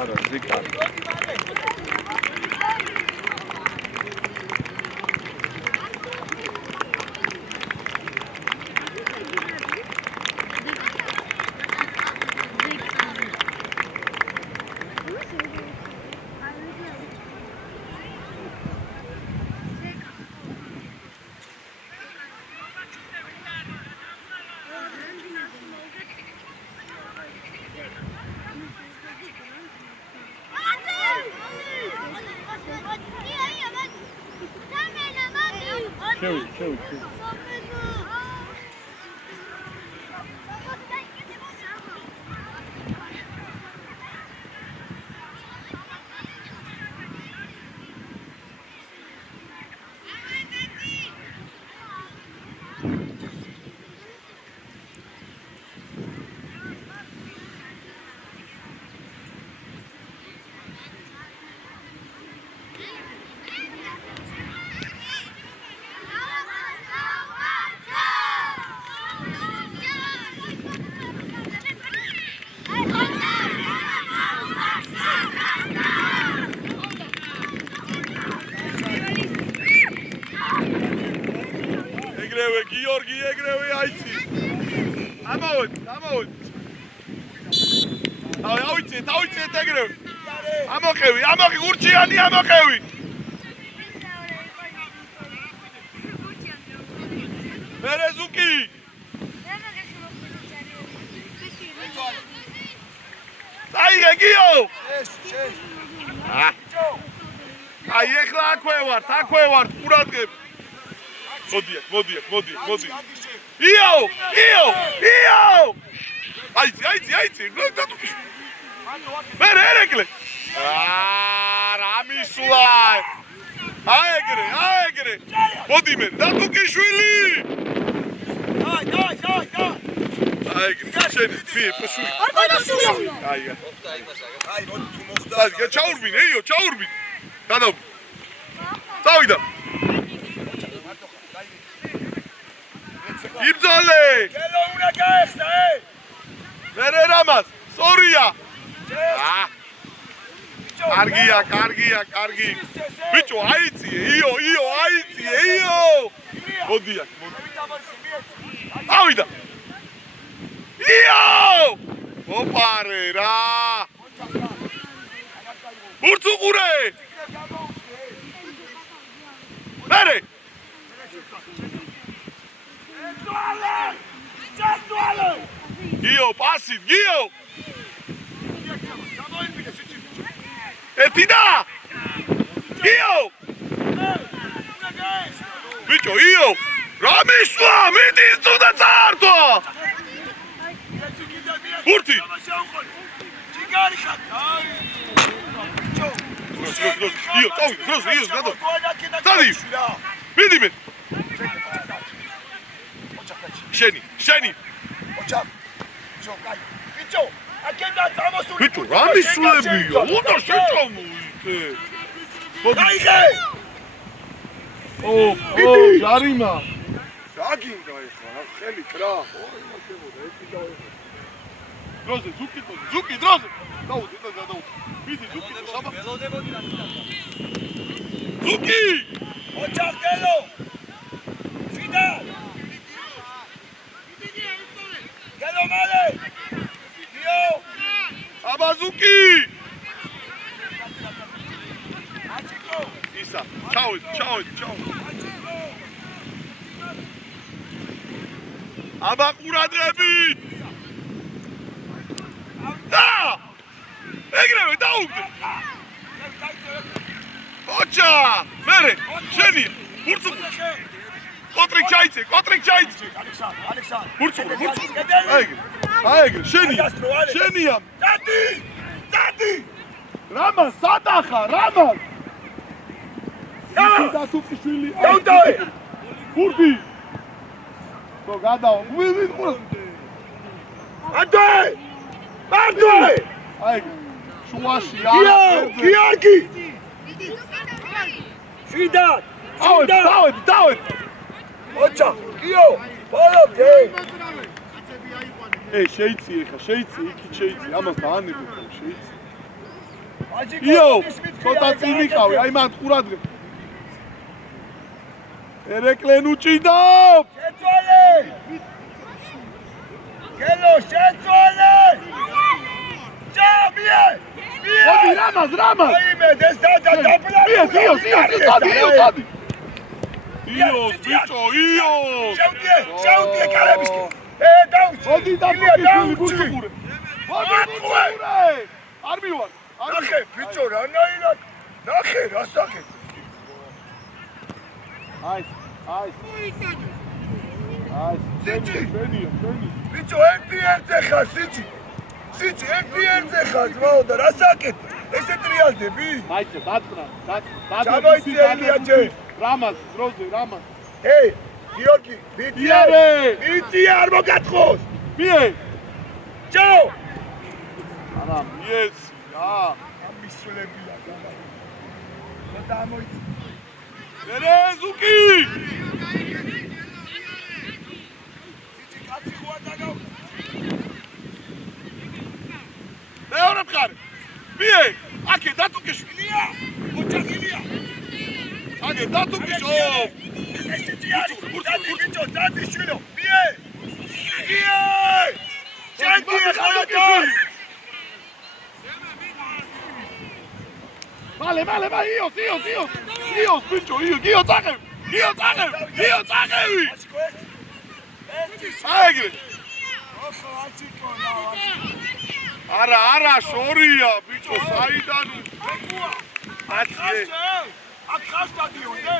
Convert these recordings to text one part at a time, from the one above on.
არა, ზიკა. Show it. Georgi ეგრევე აიცი. ამოვიდ. ავიცეთ ეგრევე. ამოყევი, გურჩიანი ამოყევი. მერეზუკი. აიღე გიო. აი ეხლა აქვე ვარ, ყურადღებ. მოდი. იო! აიცი. მე ერეკლე. რა მისვლა. აეგრე. მოდი მე, დათუკიშვილი. აეგრე, შენი, პშვი. არ გადასულა. აი, თუ მოხდა. ჩაურბინ. გადავ. წავიდა. იბძოლე! გელო უნდა გაეხსნა, მერე რამას, სწორია. კარგი. ბიჭო, აიციე, იო. მოდი. ავიდა. იო! მოპარე რა. ურცუყურე. მერე გიო, პასით, გიო! ერთიდა! გიო! ბიჭო, იო! რა მისვლა? მიდი წუდა წაართო! ბურთი! ჯიგარი ხარ! იო, წავი, გადო! წადი! მიდი მე! შენი! ოჩა! კაი! ბიჭო! აკედა წამოსული! ბიჭო, რა მისვლებია? უნდა შეჭამო! გაიგე! ჯარიმა! დაგინდა ეხლა, რა ხელით რა! დროზე, ზუკი, დროზე! დაუდი. მიდი, ზუკი, საბა! ზუკი! ოჩა, გელო! შიდა! გელო მალე! იო! აბაზუკი! აჩიკო! ისა, ჩაო! აბა ყურადღებით! და! ეგრევე დაუგდე! ოჩა! მერე! შენი! ბურცუ! კოტრიკ ჩაიცე! ალექსანდრ! ბურცუ! აეგრე! შენია! დადი! რამან სადახა! დათუკიშვილი! დაუდავე! ბურთი! то гадао. ვიყურე. ანდე! აი, შუაში არა. გიორგი! შიდა! დავეთ. ოჩა, გიო! ბოლობდე! შეიცი, იქით შეიცი, ამას დაანებო, შეიცი. იო, ცოტა წინ ვიყავი, აი მან ყურადღებ. ერეკლენ უჭიდავ! შეცვალე! გელო, შეცვალე! ჯამიე! მოდი, რამაზ! აიმე, ეს დაპლა! წადი! იოს, ბიჭო, იოს! შევდიე კარებისკენ! დაუჩი! მოდი დაპოკიშვილი, ბურთუყურე! არ მივარ! ნახე, ბიჭო, რანაირად? ნახე, რა საკეთე? აი. სიჩი! ბენია. ბიჭო, ერთ-ერთზე ხარ, სიჩი! სიჩი, ერთ-ერთზე ხარ, ძმაო და რა საკეთე? ესე ტრიალდები? მაიცა, დაწნა. ჩამოიცი ელიაჯე! რამაზ, დროზე, რამაზ. ჰეი, გიორგი, ვიცი არ მოგათხოს! მიე! ჩაო! არა, მიეც. ამის სულებია, განა. და დამოიცი. ერეზუკი! კაცი ხوار დაგავ. მეორე მხარე. მიე! აკე დატუკეშვილია. ოჯახილია. აკე დატუკეშო. ესე ძიარი, დადი ბიჭო, დადი შვილო. მიე! შენდი ხალხო! მალე, იოს, ბიჭო, გიო წაღევი! აიგრე! არა, შორია, ბიჭო, საიდან? აცი. აქ ხარ სტადიონზე?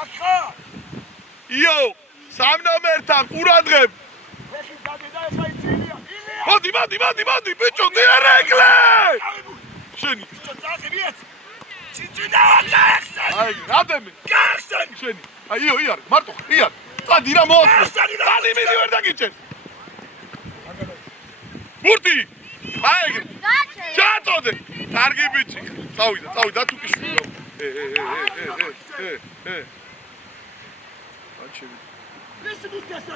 აქ ხარ? იო, სამ ნომერთან ყურადღებ! ეხი დაგედა ეხა იცილია. მოდი, ბიჭო, დიარეკლე! შენი. ბიჭო, წაღებიეთ. ჩიჩინავა რადემე? გახსენ! შენი. იო, იარ, მარტო, იარ. წადი რა მოაწყო. წადი მიდი ვერ დაგიჭენ. ბურთი! აიგრე. ჩაწოდე. კარგი ბიჭი. წავიდა თუკიშვილი. ანჩევი. ლისი ბუსტასა.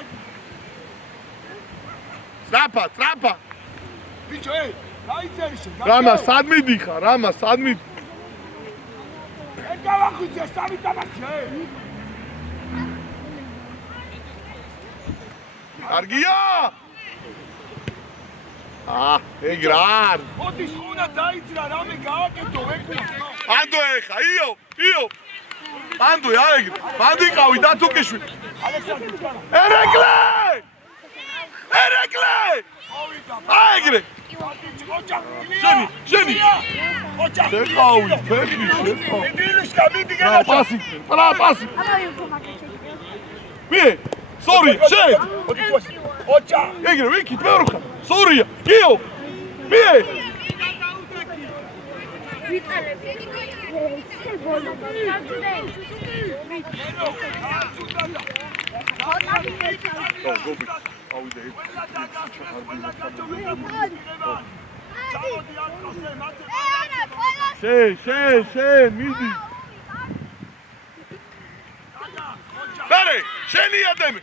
ტრაპა. ბიჭო, გაიწერი შენ. რამა, სად მიდიხარ? გავახვიძე სამი თამაშია. კარგია! ეგრარ! მოდი ხუნა დაიძრა, რამე გააკეთო, ეკუნა. ანდო ეხა, იო! ანდო, აიგრე. მანდიყავი დათუკიშვილი. ალექსანდრე კანა. ერეკლე! აიგრე! შენი! ოჯახ. შეხავი, ფეხი. დილიშკა მიდი რა გენაჩა. პასი. მიე! სორი, შენ! მოდი თუას. ოჯახ. ეგრე, ვიქით მეორე ხარ. სორია, გიო! მიე! შენ, მიდი. ბარე, შენი ადამი.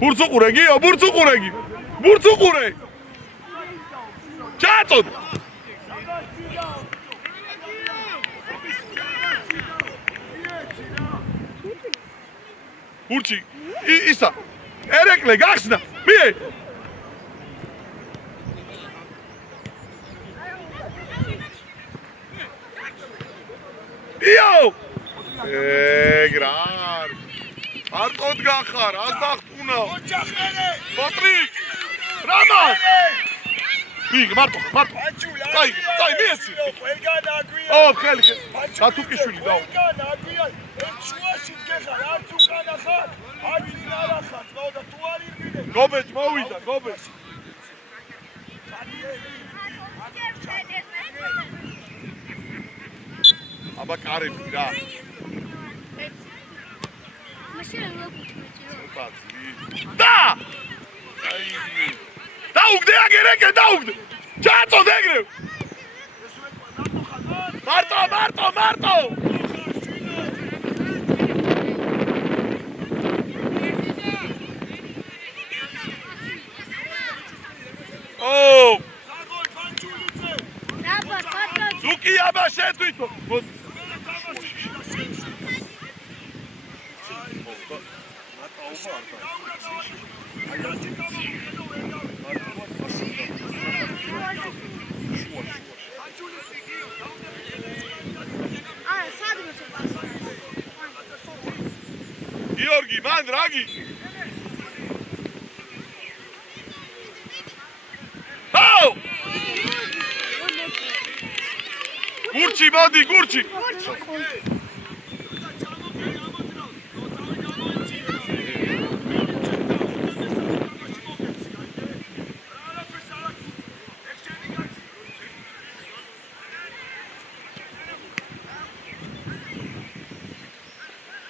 ბურცუყურე, გიო, ბურცუყურე. ჩაწოდ. ბურჩი, ისა. ერეკლე გახსნა. მიე. იო! ეგრარ. მარტოდ გახარ, ას დახტუნა. ოჯახერე. პოტრიკ. რამა. ვიგ, მარტო. წაი, მიეცი. ყველგან აგვია. ხელი. დათუკიშვილი დაუ. ყველგან აგვია. შუაში დგეხარ, არც უკანა ხარ, არც წინ არა ხარ, ძმაო და თუ არ ირგინე. გობეჭ მოვიდა, გობეჭ. აბა კარები რა. და! დაუგდე აგერეკე, დაუგდე! ჩაწოდ ეგრევ! მარტო! თვითონ. გიორგი, მან რაგი. აუ! გურჩი, მოდი, გურჩი.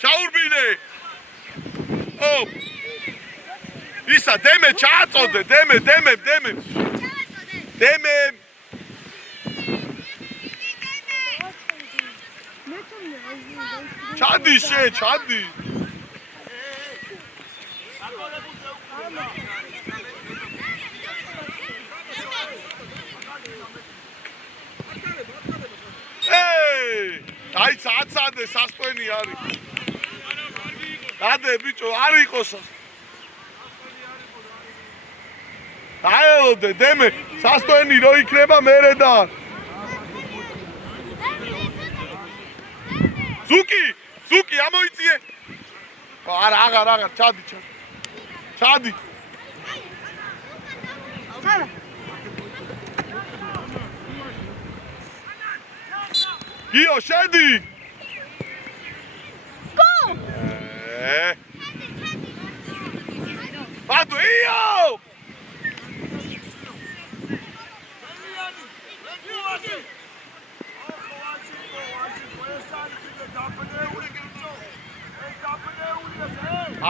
ჩაურბინე. ო! ისა დემე ჩააწოდე, დემე. დემე. ჩადი შე, ჩადი. აი, აცადე სასტვენი არის. დადე ბიჭო, არ იყოს. დაელოდე, დემე, სასტვენი რო იქნება მერე და. ზუკი, ამოიწიე. აღარ, ჩადი. გიო, შედი. გო! ბატო, იო!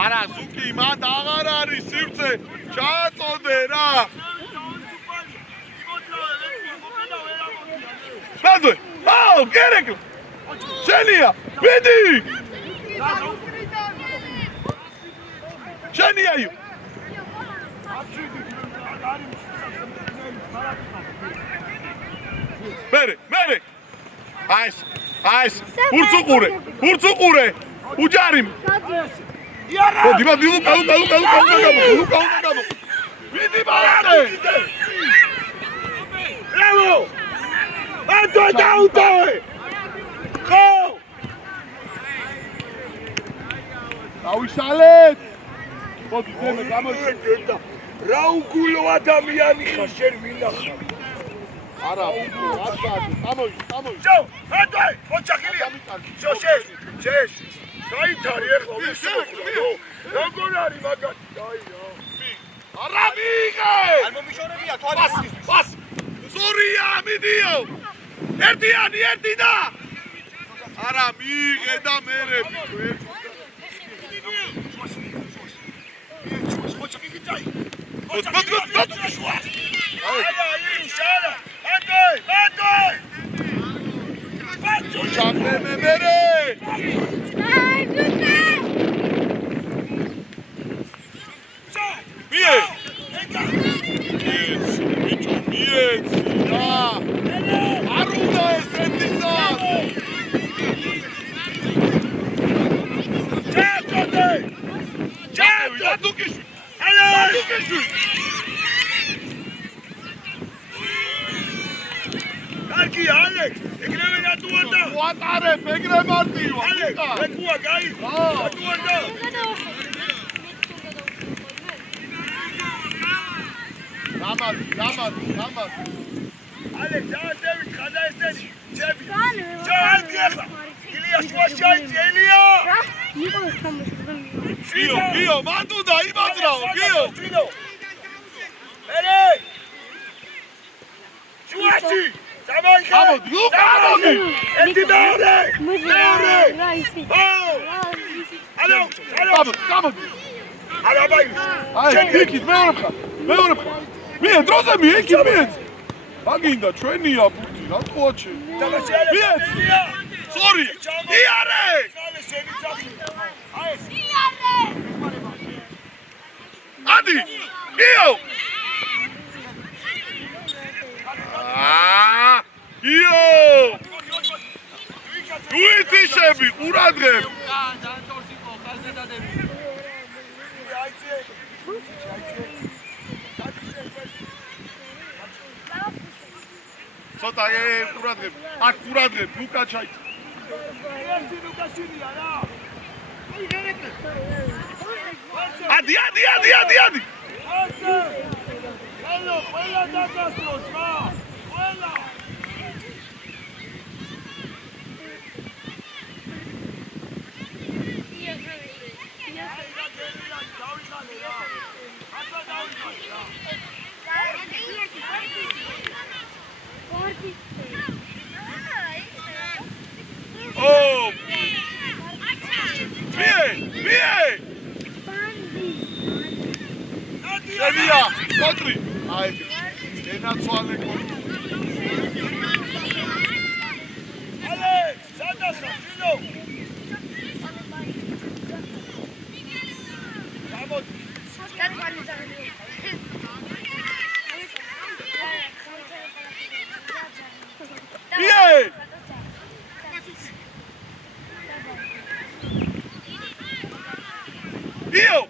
არა, ზუკი, მანდ აღარ არის სივრცე, ჩააწოდე რა. ბატო, აუ, გერეკ. შენია, ვიდი. შენია იო. მერე. აის. ურცუყურე. უჯარიმ. მოდი, ლუკა. ვიდი ბალატე. ბრavo! Anto დაუტოვე! ხო! დავიშალეთ! მოდი, დემე, გამოიშვი. რა უგულო ადამიანი ხარ, შენ ვინახავ? არა, არ გააჩი, გამოიშვი. შო, ატვე, ოჩახილია. შო, შეშ. გაითარი ახლა ვისწრებო. როგორ არის მაგათი? აი რა. არა მიიღე! არ მომიშორებია თვალის. პასი. ზურია, მიდიო. ერთი და. არა მიიღე და მერე ბიჭო ერთი. Alex, ეგრევე რატუანდა? ვატარებ, ეგრე მარტივ. Alex, ეკუა გაი. რატუანდა? გამად. Alex, ასევი ხადა ესენი. ჩები. ჩაიდი ახლა. ილია შუაში აიწი, ელია. რა? იყო თამაში. გიო, მანდუდა იმაძრაო, გიო. მერე. შუაში. გამოდი, ლუკა, გამოდი! ერთი მეორე! რა ისი? გამოდი! არა ბაი! აი, იქით მეორე ხარ. მე დროზე მიიქით მიეც. მაგინდა ჩვენია ბუთი, რატო აჩე? მიეც! სორი! იარე! ადი! გიო! Yo! უიტიშები, ყურადღებ. ცოტა ყურადღებ. აქ ყურადღებ, ლუკა ჩაიცა. ადი. Hello, ყველა დაგასწროს, რა. ყველა. Oh! Vie! Șenia! Cotri! Hai! Ențoale Cotri! Alex, Sandasa, Fino! Vie! Io!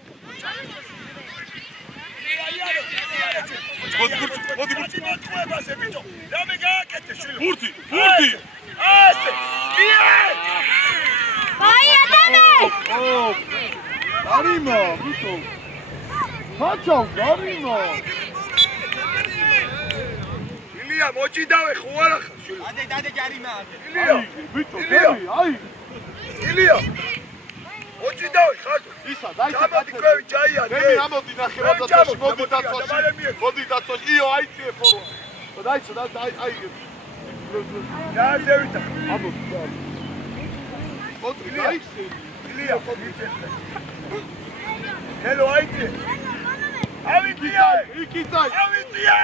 მოდი. მოთხოვებაზე ბიჭო. რამე გააკეთე შვილო. ბურთი. ასე. აი ადამე! გარიმა, ბიჭო. ხაჩავ, გარიმა. ილია მოჭიდავე ხო არა ხარ შვილო. დადე ჯარიმა. ილია, ბიჭო, აი. ილია. მოჭიდავე ხარ. ისა, დაიცა. ჩამოდი კვევი ჯაია. მე ამოდი ნახევარდაცვაში, მოდი დაცვაში. მოდი დაცვაში. იო, აიწიე ფორვა. დაიცა, აი. ჯაზევიტა. ამოდი. მოდი, დაიცა. ილია, ხობიჭე. ჰელო, აიწიე. ავიწიე. იქიცაი. ავიწიე.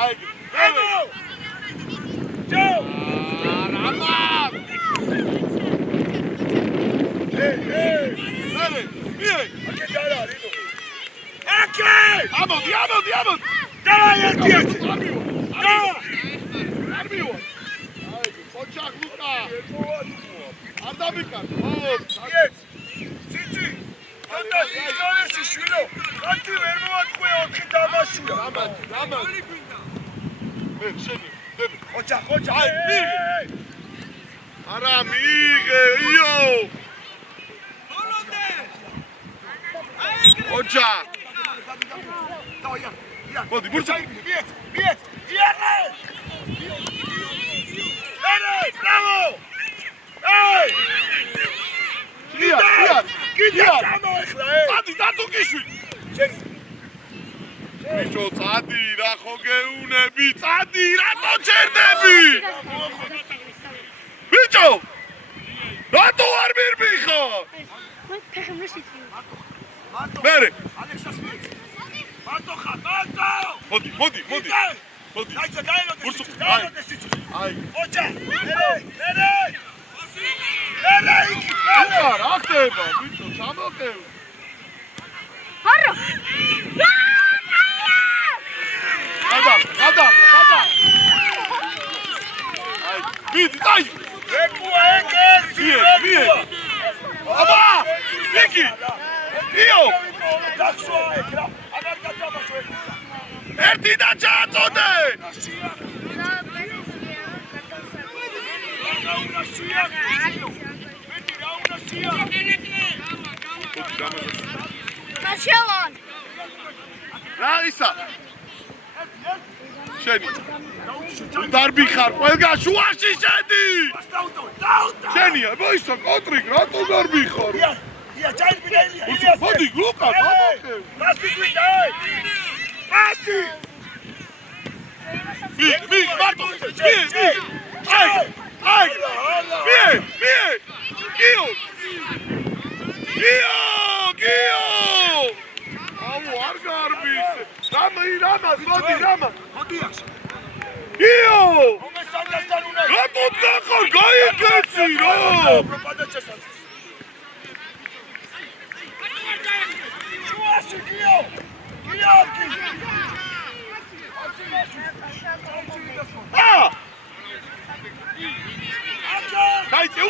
აი. ჰელო. ჯო. რამა. Vie! Აკე დარა რინო. აკე! ამოდი! დაი ერთიეთ. არბიო! აი, ოჩახ ლუკა! არ დამიკარ. ეს. ციცი. თონდა სიგარეტი შვილო. კაცი ვერ მოატყვია 4 დამაშია. რამა. მე შენი. ოჩახ. აი, მიღე. არა მიღე, იო! ოჩა! მოდი, ბურთი. მიეც. იარე! ბრავო! აი! კიდე ჩამოეხლა, წადი, დათუკიშვი. შენი. ბიჭო, წადი, რა ხო გეუნები? წადი, რატო ჩერდები? ბიჭო! რატო არ მირბიხო? მე ფეხი მიშიც. მერე. ალექსას მიეც. მარტო. მოდი. დაიცა დაელოდეს სიცი. აი. ოჩა. იქ. რა ხდება, ბიჭო, ჩამოყევ. არა. გადა. აი, მიდი, დაი. ეკუა ეკერტი. ვიე. აბა! ვიკი. იო! დახსვა ეკრა. აღარ გადაბაშო ეკრა. ერთი და ჩააწოდე! კაშელონ. რა ისა? შენი. დარბი ხარ, ყველგან შუაში შედი! შენია, მოისო კოტრიკ, რატო დარბი ხარ? ია, ჩაიდგინე ილია. მოდი, ლუკა, გამოყევ. მასი გვინდა. მასი. მი, მარტო. აი. მი. გიო. აუ, არ გარბის. რამას, მოდი. მოდი ახს. გიო! მომესალდასთან უნდა. რატო დგახარ, გაიქეცი რა! პროპაგანდა შესაძლოა. შუაში გიო. აა! აკა! ჩაიწი,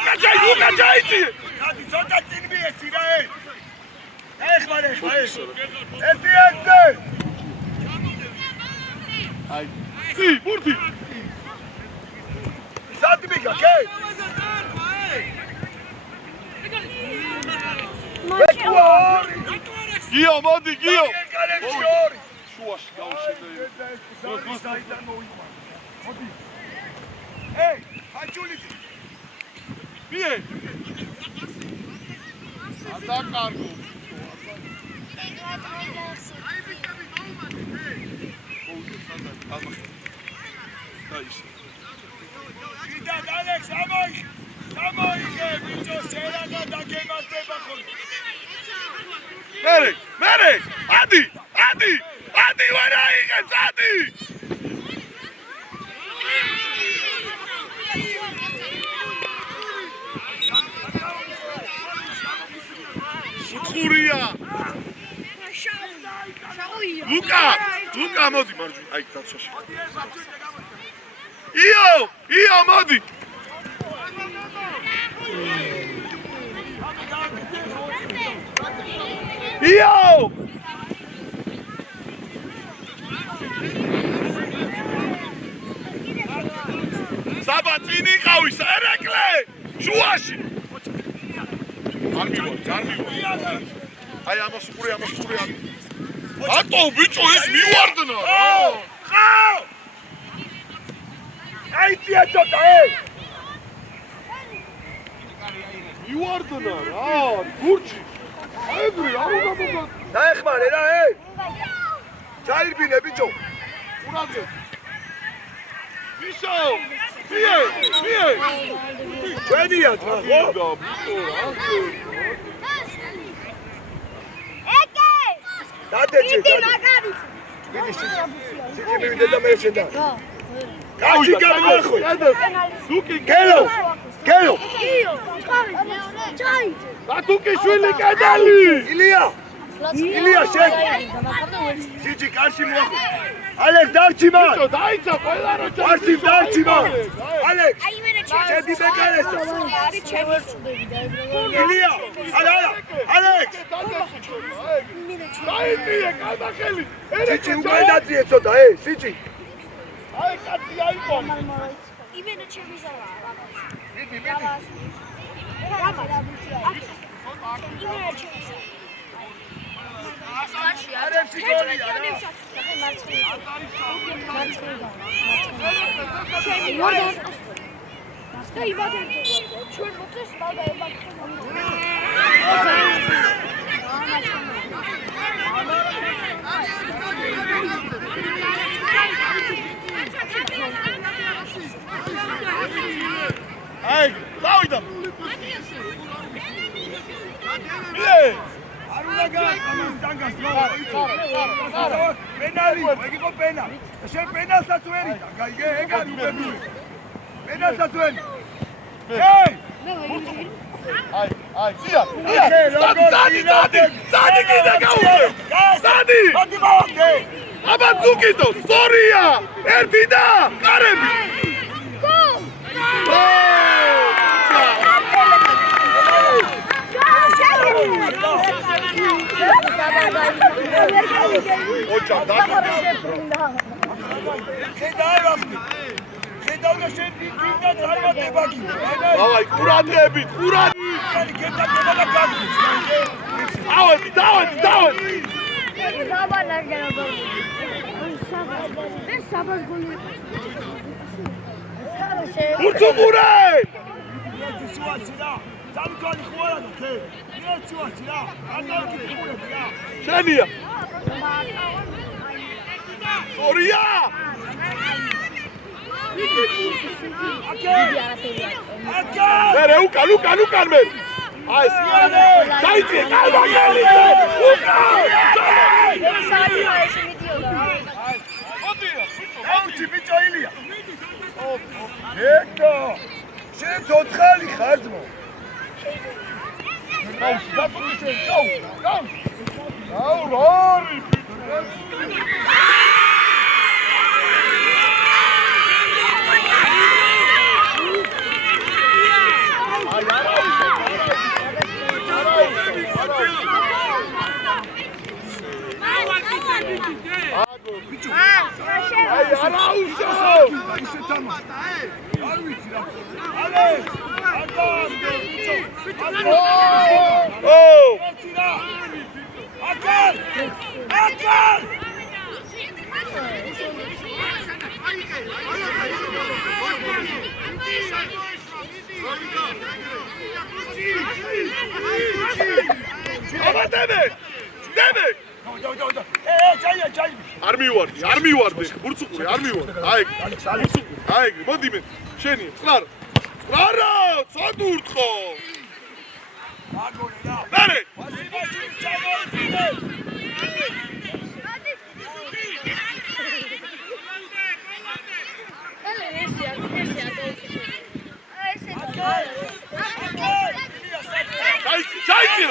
უკან ჩაიწი. გადი ცოტა წინ მიეცი რა ე. ეხმარე. ერთი. აი. სი, ბურთი. სადმიკა, კე. გიო, მოდი, გიო. შუაში გავშედე. მოდი. ეი, ხაჭულიცი. მიე. ატაკარგო. ვიდან ალექს ამოიღე ბიჭო შერაგა დაგემართება ხოლმე მერე ადი ვარ აიღებს ადი შუხურია ლუკა მოდი მარჯვენა აი დაცვაში იო მოდი იო საბა წინ იყავის ერეკლე შუაში არ მივარ აი ამას უყურე ატო ბიჭო ეს მივარდნა ხაო აი ცოტა მივარდნა რა გურჩი ეგრე არ უნდა მოგა დაეხმარე რა ჩაირბინე ბიჭო ყურადღე ბიჭო მიე ჩვენია რა ხო დადეჭი სიკი მივიდე და მე შედა კაცი გამოახო სუკი გელო ბატუკი შვილი კედელი ილია შენ სიჯი კარში მოახო ალექს დარჩი მან ბიჭო დაიცა ყველა რო კარში დარჩი მან ალექს შედი მეკარეს ილია არა ალექს დაიწიე კალბახელი სიჯი უკვე დაძიე ცოტა სიჯი აი კაცი აიყო იმენა ჩემიზალა მიდი არებში გოლია აი გავიდა პენალი, ეგ იყო პენალი. შენ პენალსაც ვერ იდა, გაიგე, ეგ არის უბედური. პენალსაც ვერ იდა. აი, დია. სადი კიდე გაუშვე. სადი. მოდი მოვაგდე. აბა ზუკიტო, სწორია. ერთი და კარები. ოჩა დაგა შედაავდი შედავდა შენ გინდა წარმატება გინდა დავაი ყურადღებით კანი გეტაკება და გაგდის დავედი საბას გოლი ურცუბურე სამკალი ხوارა და ხე მიეცუაში რა ანალგი ხურები რა შენია ორია მერე უკან მე აი სიარე დაიწე კალბახელი უკან საათი მაიში მიდიოდა აუჩი ბიჭო ილია ეკო შენ ცოცხალი ხარ ძმო აი არა უშო ისე თამაშ არ ვიცი რა ალე არ მივარდი, ბურცუყური, არ მივარდი. აი, ბურცუყური, აი, მოდი მე. შენი, წყარა. წყარა, წადურთხო. მერე. ჩაიცი.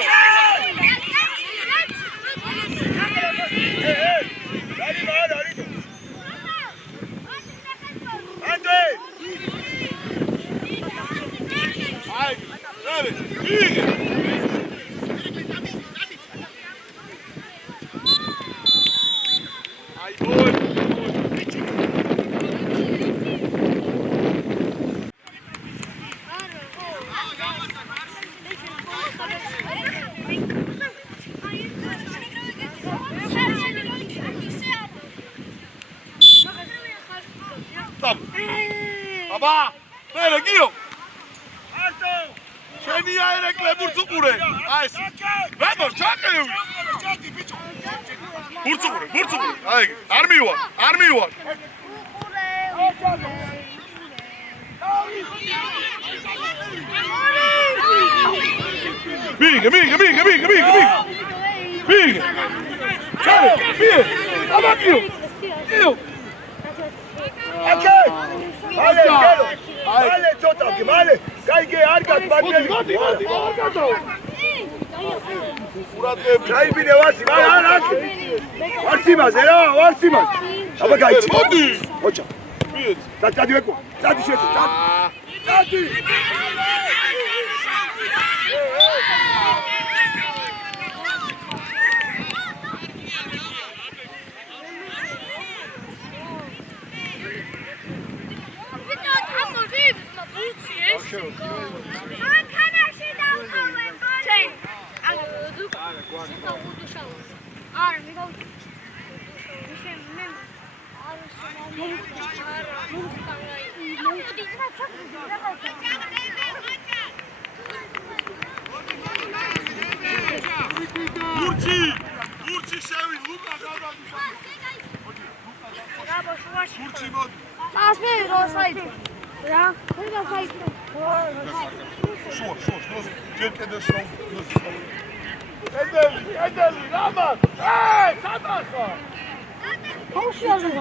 Baba, nere gio? Alto! Şeni ayrekle burçukure. Ay. Vado, çakıyor. Burçukure. Ay, army var. Biga. Çare, bir. Ama gio. Okay! Male, gelo! Male, totalki, male! Kajge, argat, bageli! Kaj bine vasi, male, araki! Varsimaz, era, varsimaz! Ama kajci! Hadi! Hoća! Sad veko, sad šeću, sad! Burçi şevi, Luka gada. Burçi mod. Şor. Gel edersin. Edeli, Rahman. Hey, Sadaka. Hoş geldin.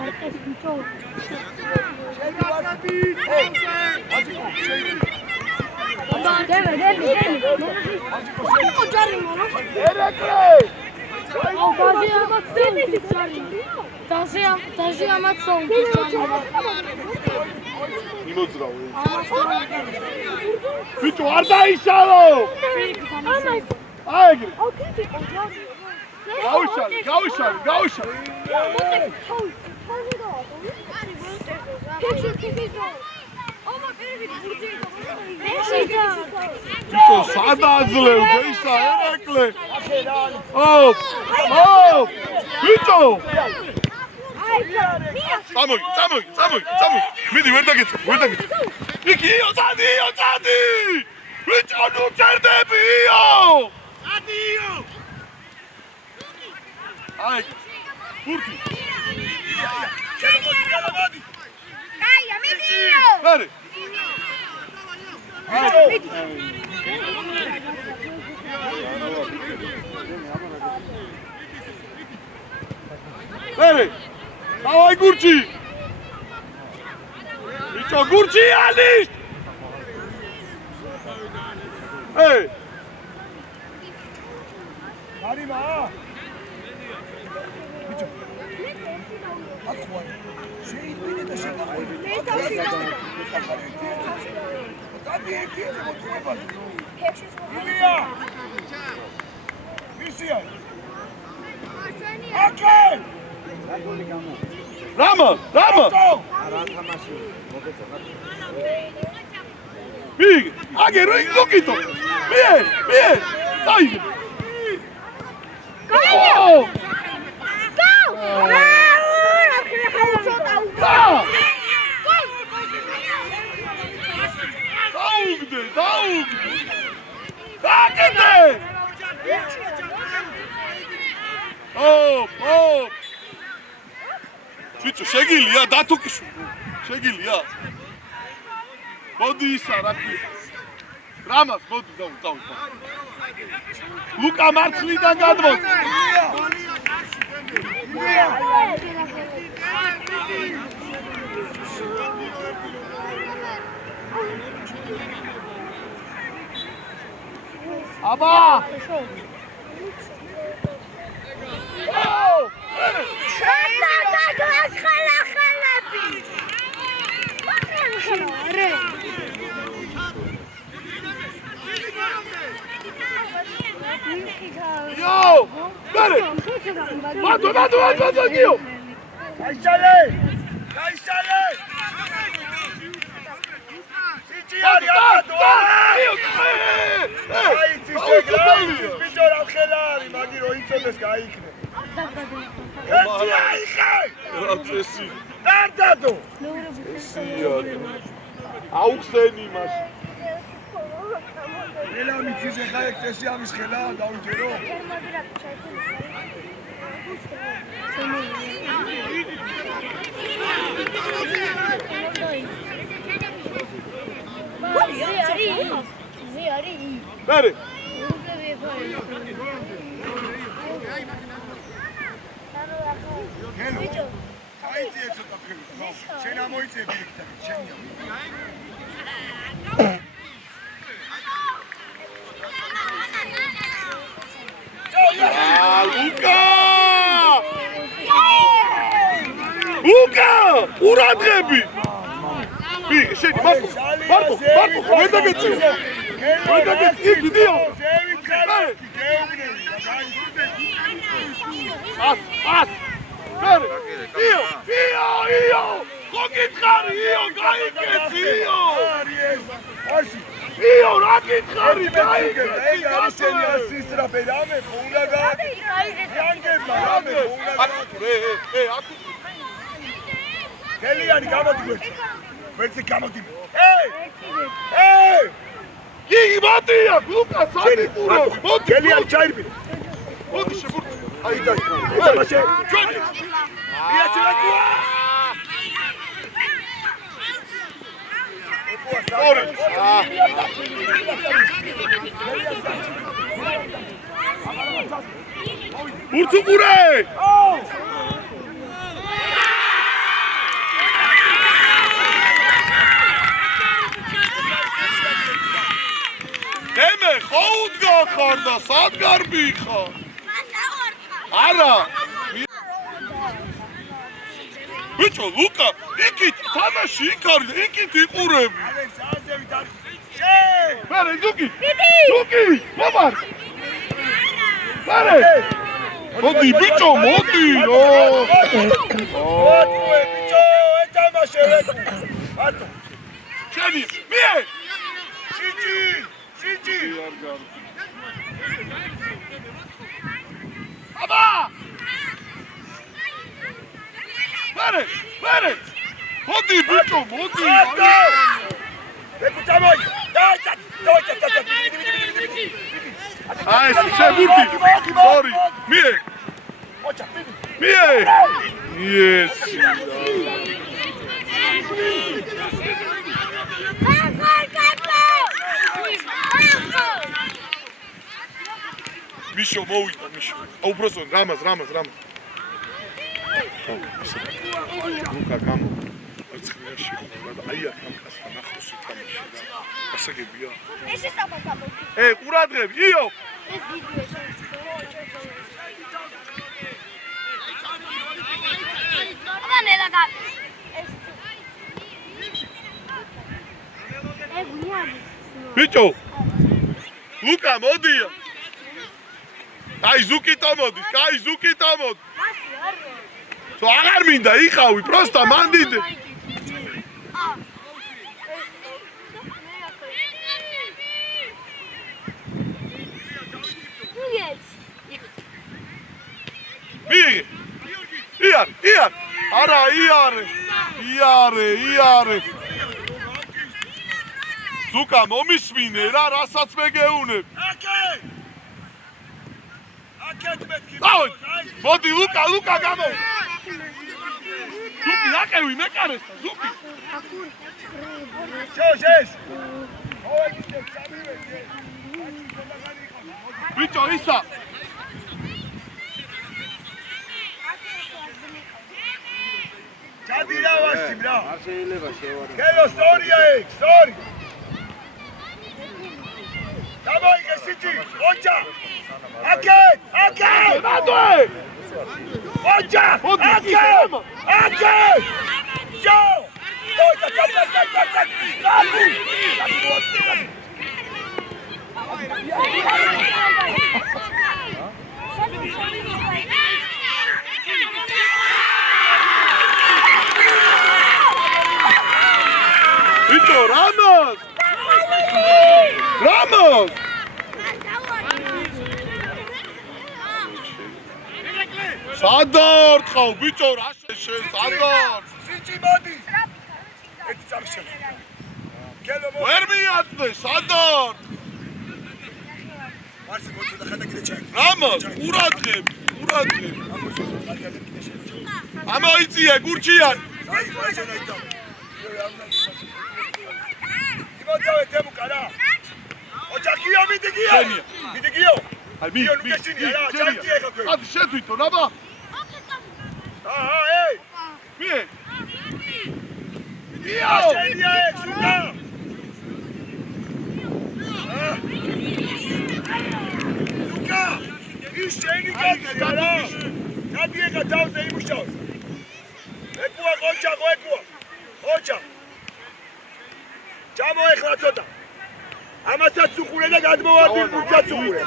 Bicho, arda işalo. Ay. Gauşal. Bicho, sada azleu, geisa, erekle. Oh. Bicho. Samoy. Midi, ver da git. İki, ozadi. Bicho, nu çerdebi yo. Ay. Burti. Caia, menino! Vere. Vere. Davay Gurci. Bicho, Gurci Ali. Hey. Harima! Şey beni de şeyden koydu. Hadi ihtiyacım oturma. Yulia! Misya! Hakan! რამა მიგ აგე რო იკიტო მე დაი Ჩიჩო შეგილია დათუკიშვილი შეგილია მოდი ისა რა ქვია რამას მოდი დავი ლუკა მარცხნიდან გადმოდი აბა Yo! Bere! Mando! Io! Caisale! Siciliani, ხელარი, მაგი რო იწოდეს გაიქნე. კაცი აიხე! რა წესი? დარდადო! აუხსენი მაშ. ელამი ძიზე ხაიქ წესი ამის ხელა დაუჯერო. Bere! Hello. Aizie ცოტა ფერი. შენ ამოიწები იქ და შენია. Luka! Uradrები! შენი მარკო, ვედაგეცი. ვედაგეცი, დიდიო. ას. ბერე. იო. გოგითხარი, იო, გაიგეცი, იო. ასი. იო, რა გითხარი, გაიგეცი. ეგ არის შენი ასის რა პერამე, უნდა გააკეთე. გაიგებმა, რამე, უნდა გააკეთე. აკუ. გელიანი გამოდი ვერცი გამოდი. ეი! იგი მოდია, ლუკა, სანიპურო. მოდი, გელიანი ჩაირბინე. მოდი შეგურდი. აი დაი. ეთამაშე. ჩვენი. იაჩერაკუა. ორი. ურცუყურე! ემე ხოუდგა ხარ და სად გარბი ხარ? არა. ბიჭო, ლუკა, იქით თამაში იქ არის, იქით იყურები. ბერე, ზუკი! მომარ! ბერე! მოდი, ბიჭო, მოდი! ბიჭო, ეთამაშე ვეკუ. ატო. შენი, მie! Siti! Აბა! ბერე! მოდი, ბიჭო, მოდი! ატო! ეკუცამოი! დაი! აი, შეგურდი! Sorry! მie! ოჩა, მie! Yes! მიშო მოვიდა მიშო. უბრალოდ რამას. ლუკა გამო. ერთხელში და აი ამკასთან ახლოს ითამაში და ასაგებია. ეს საბათაბო. ყურადღები, იო. ეს ვიდეო აბანელა და ეს გუიანი. ბიჭო. ლუკა მოდია. აი ზუკი თამოდის, თუ აღარ მინდა იყავი, პროსტა მანდიდე. მიიღე. იარ. არა, იარე. ზუკა მომისმინე რა, რასაც მე გეუნებ. მოდი ლუკა გამო. ზუკი აკევი მეკარესთან, ზუკი. შოშეს. ბიჭო ისა. ჩადი რა ვასიმ რა. არ შეიძლება შევარ. გელო სტორია ეგ, სტორი. გამოიგე სიჭი, ოჯა. აკე! მადოე! ოჯა! აკე! ჯო! ოჯა, ბიჭო, რამოს! სადორ ხავ ბიჭო რა სადორ სიჭი მოდი ეს წამშენ გელო მოდი ვერ მიაწვე სადორ მარსი მოდი და ხადა კიდე ჩაი რამოს ყურადღებ ამოიწია გურჩიან აი ვაჟანა იტა იმოდავე თემუკა რა ოჯახია მიდგიო აი მი აი შეთვითო რაბა ეი მი შენია ეს უკა უკა ის შენი კაცია რა გადიეგა თავზე იმუშაოს ეკუა ხოჭა ჩამოეხლა ცოტა ამასაც უყურე და გადმოვარდი მუცაც უყურე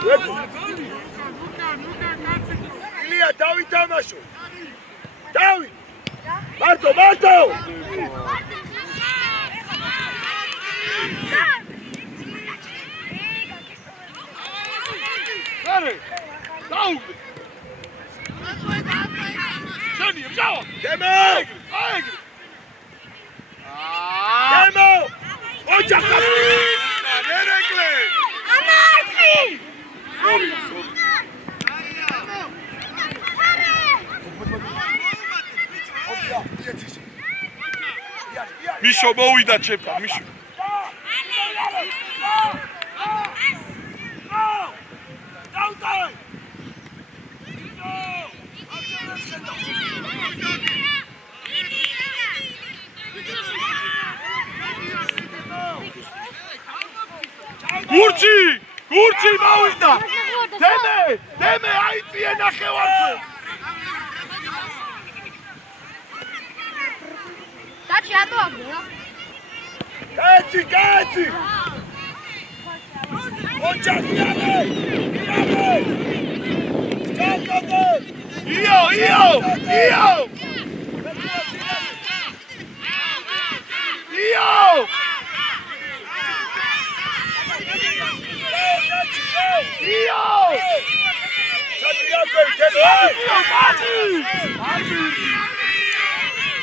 ილია დავით თამაშო დავით მარტო არე დაუგე შენია ჩავა დემო აიგრი დემო ოჯახა ერეკლე ამარტი მიშო მოვიდა ჩემთან მიშო გურჩი მოვიდა დემე აიწიე ნახევარზე დაჩი ატო აგდო რა კაცი ოჯახია იო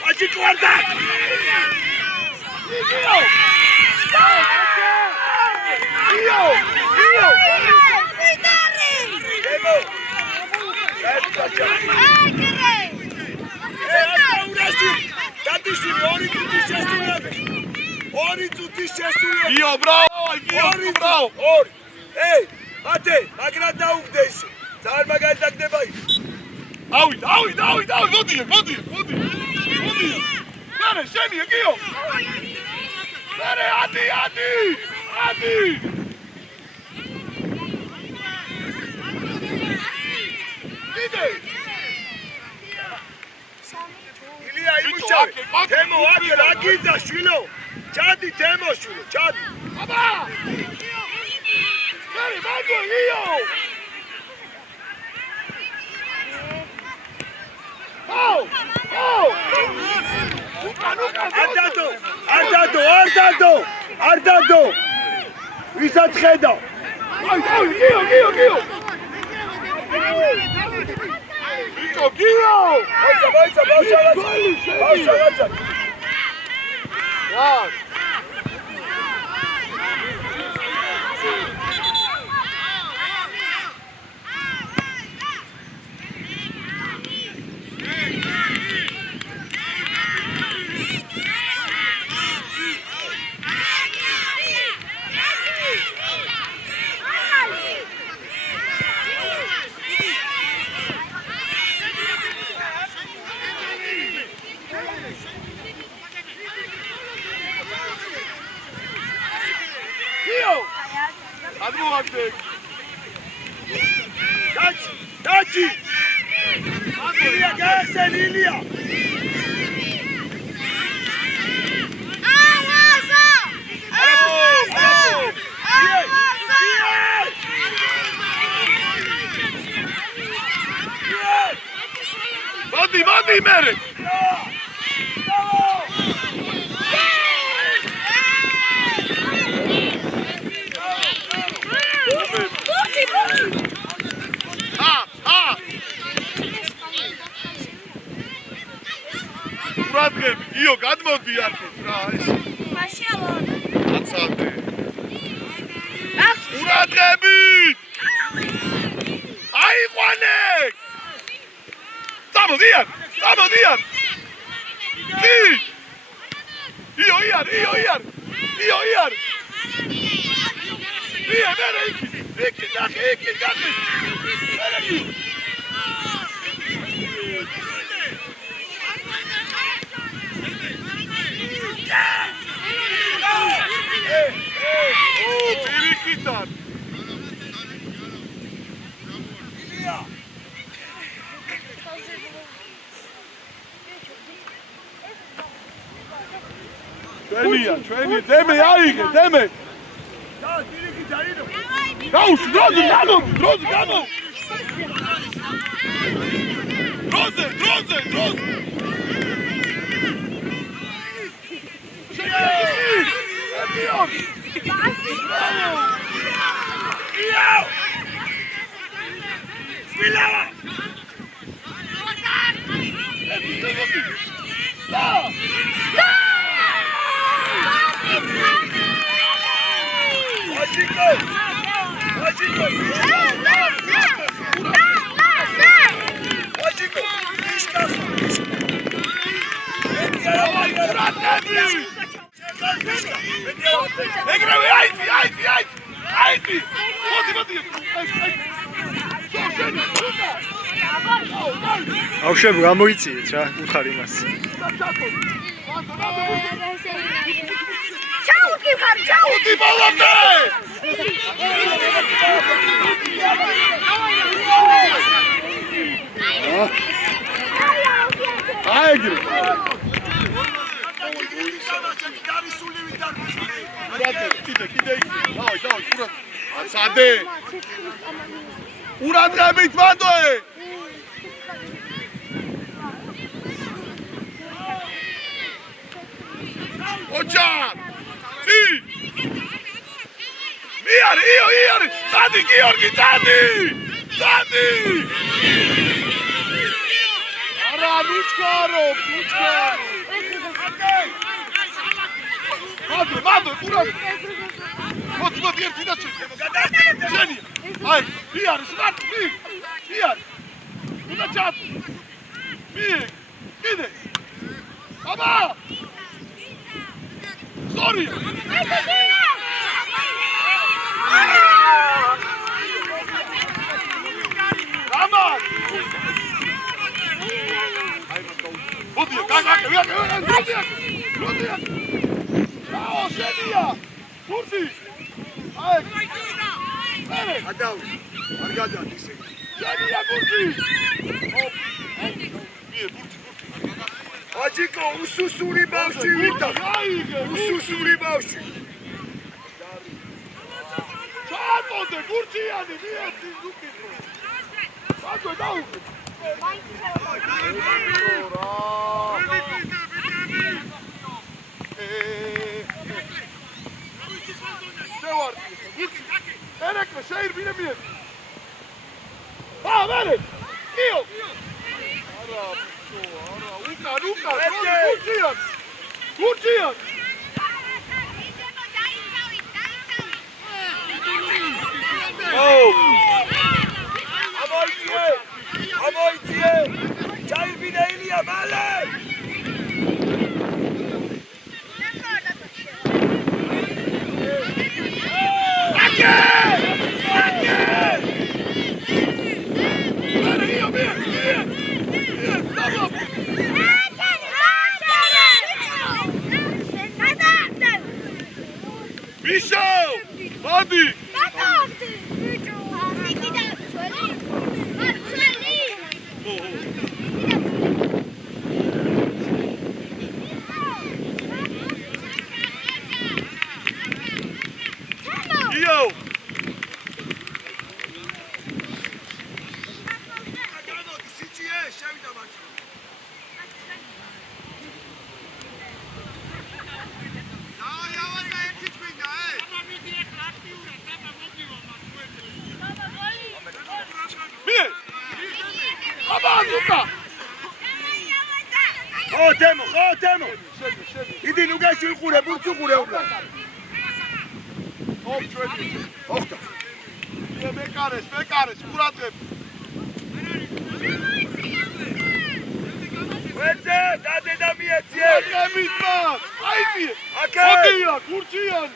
Aji guarda! Io bravo, bravo. Ehi, Mate, magra daugdes. Zal magal dagdeba. Aui, vodi. Bene, scendi anch'io. Bene, Adi. Ilia, imusha. Temo, agida, shilo. Chadi, temo, shilo. Chadi. Baba! Bene, vado io. Oh! არ დადო ვისაც ხედავ აი გიო გიო ბავშვი დაჩი ილია გაიხსენ ილია მოდი მერე ურადღები გიო გადმოდი აქეთ რა ეს აცადე ურადღები აიყვანე წამოდიან დი io iar მერე იქი გაკი Pirikitан. ჩვენი დემე აიღე დემე და პირიქით აიდო გაუშვ დროზე გამო დროზე ეგრევე აიცი მოდი ბავშვები გამოიწიეთ რა უთხარ იმას ჩაუდი ბოლომდე აიგრი კიდე დავი აცადე ურადღებით მანდოე ოჯა წი იარი წადი გიორგი წადი არა ნუჩქარო მადო ყურად მოდი ერთი და შენი აი იარი სპარტი იარი უნდა ჩათ კიდე აბა sorry Rama მოდი აო შენია გურთი აი ადავი არ გადადი ისე შენია გურთი აჯიკო უსუსური ბავშვი ვიდა უსუსური ბავშვი ჩატოდე გურთიანი მიეცი ზუკიტო ბატო დაუგე გურჯიან ამოიწიე ჩაიბინე ილია მალე Misho! Madi! Yo! ხოთემო იდი ნუგაში უყურე ბურცუ ყურე უკრა ოხტა მეკარეს ყურადღებ ვეძე დადე და მიეციე აიწიე აკე მოდია გურჯიან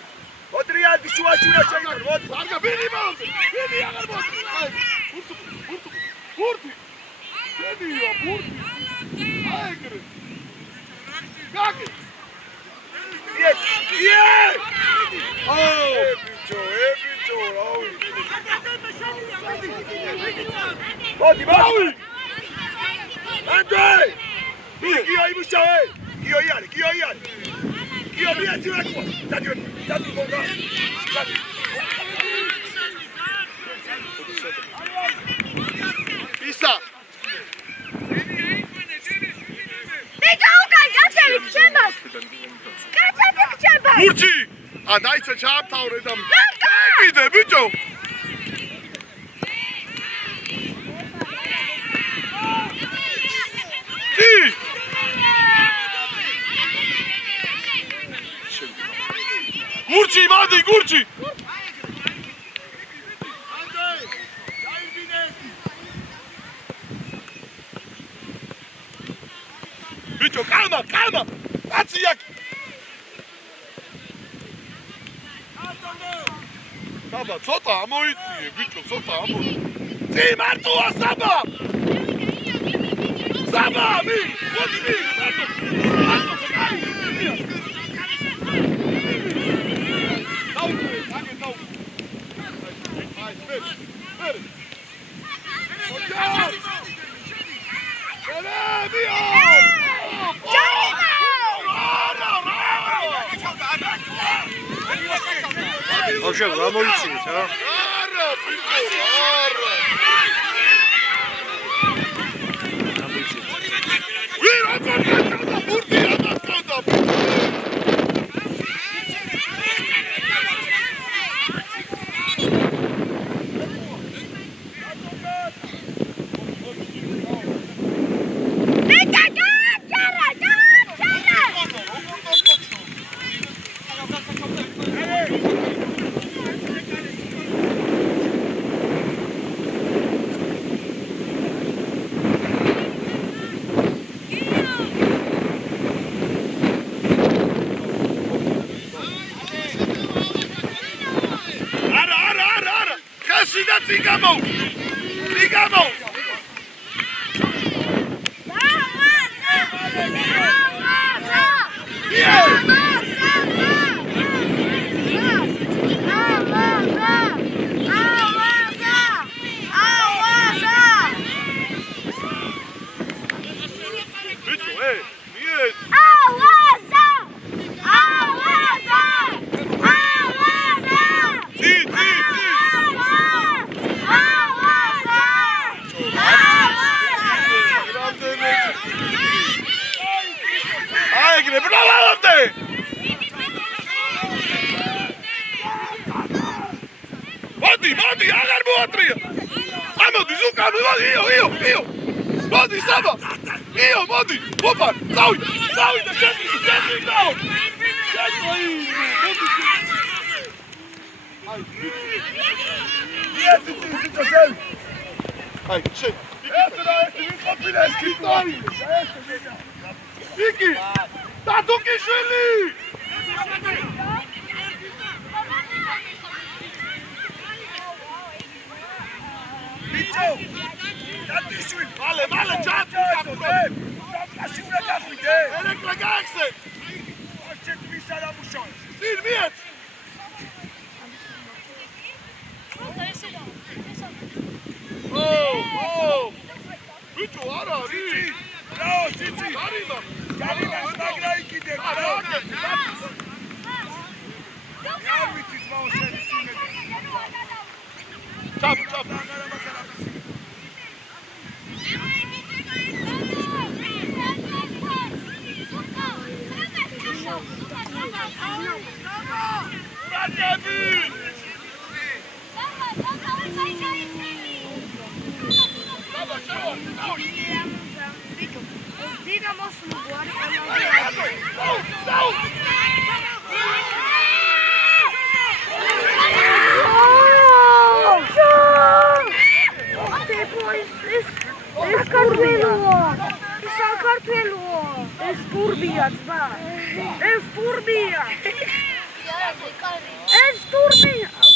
მოტრიადი შუაში უნდა შეიწყო მოდი არგა ბინი აღარ მოდი ბურთი ბინია ბურთი აიგრე გაკი იე ო ბიჭო რაი მოდი ანდრე გიო იმუშავე გიო იარი გიო მიეცი ვეკვა დადი გონდა ისა გურჯი დაიცა ჩაამთავრე და კიდე ბიჭო დი გურჯი მადი გურჯი ბიჭო კალმა კაცი აქ საბა ცოტა ამოიწიე ბიჭო ცოტა წი მარტოა საბა მი მოდი მი მარტო ბავშვები, გამოიწიეთ რა. არა, ბიჭო, არა. ვინ აკონდა ბურთი აკონდა. Trigamo! Modi, agar moatrija! Amodi, zuka, io! მოდი საბა იო მოდი ოპარ წავი და შეგვიდო აი შე ყოფილა ეს კიტორი იკი დადუკიშვილი ბიჭო დადიშვილი მალე ჯატი ასე უნდა გახვიდე ელექტრა გაახსე ოჩეთ მისალა მუშაობს წინ მიეც ბიჭო არა არის რაო სიცი გარიმა მაგრა იქიდებ რა ვიცი ძმაო შენი სიმები ჩაბ ეს ტურბია ძმა ეს ტურბია